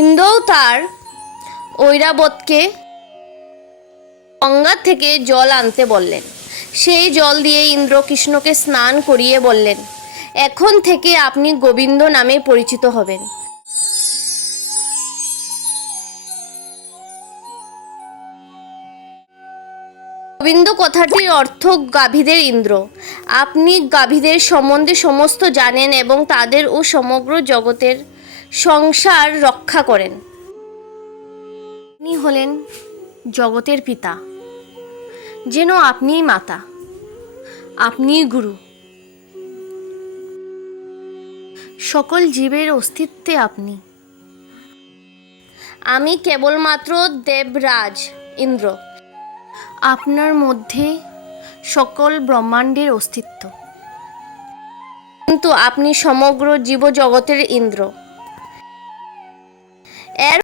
ইন্দ্রও তার ঐরাবতকে গঙ্গা থেকে জল আনতে বললেন। সেই জল দিয়ে ইন্দ্র কৃষ্ণকে স্নান করিয়ে বললেন, এখন থেকে আপনি গোবিন্দ নামে পরিচিত হবেন। গোবিন্দ কথাটির অর্থ গাভীদের ইন্দ্র। আপনি গাভীদের সম্বন্ধে সমস্ত জানেন এবং তাদের ও সমগ্র জগতের সংসার রক্ষা করেন। আপনি হলেন জগতের পিতা, যেন আপনিই মাতা, আপনিই গুরু। সকল জীবের অস্তিত্বে আপনি। আমি কেবলমাত্র দেবরাজ ইন্দ্র, আপনার মধ্যে সকল ব্রহ্মাণ্ডের অস্তিত্ব, কিন্তু আপনি সমগ্র জীবজগতের ইন্দ্র। এর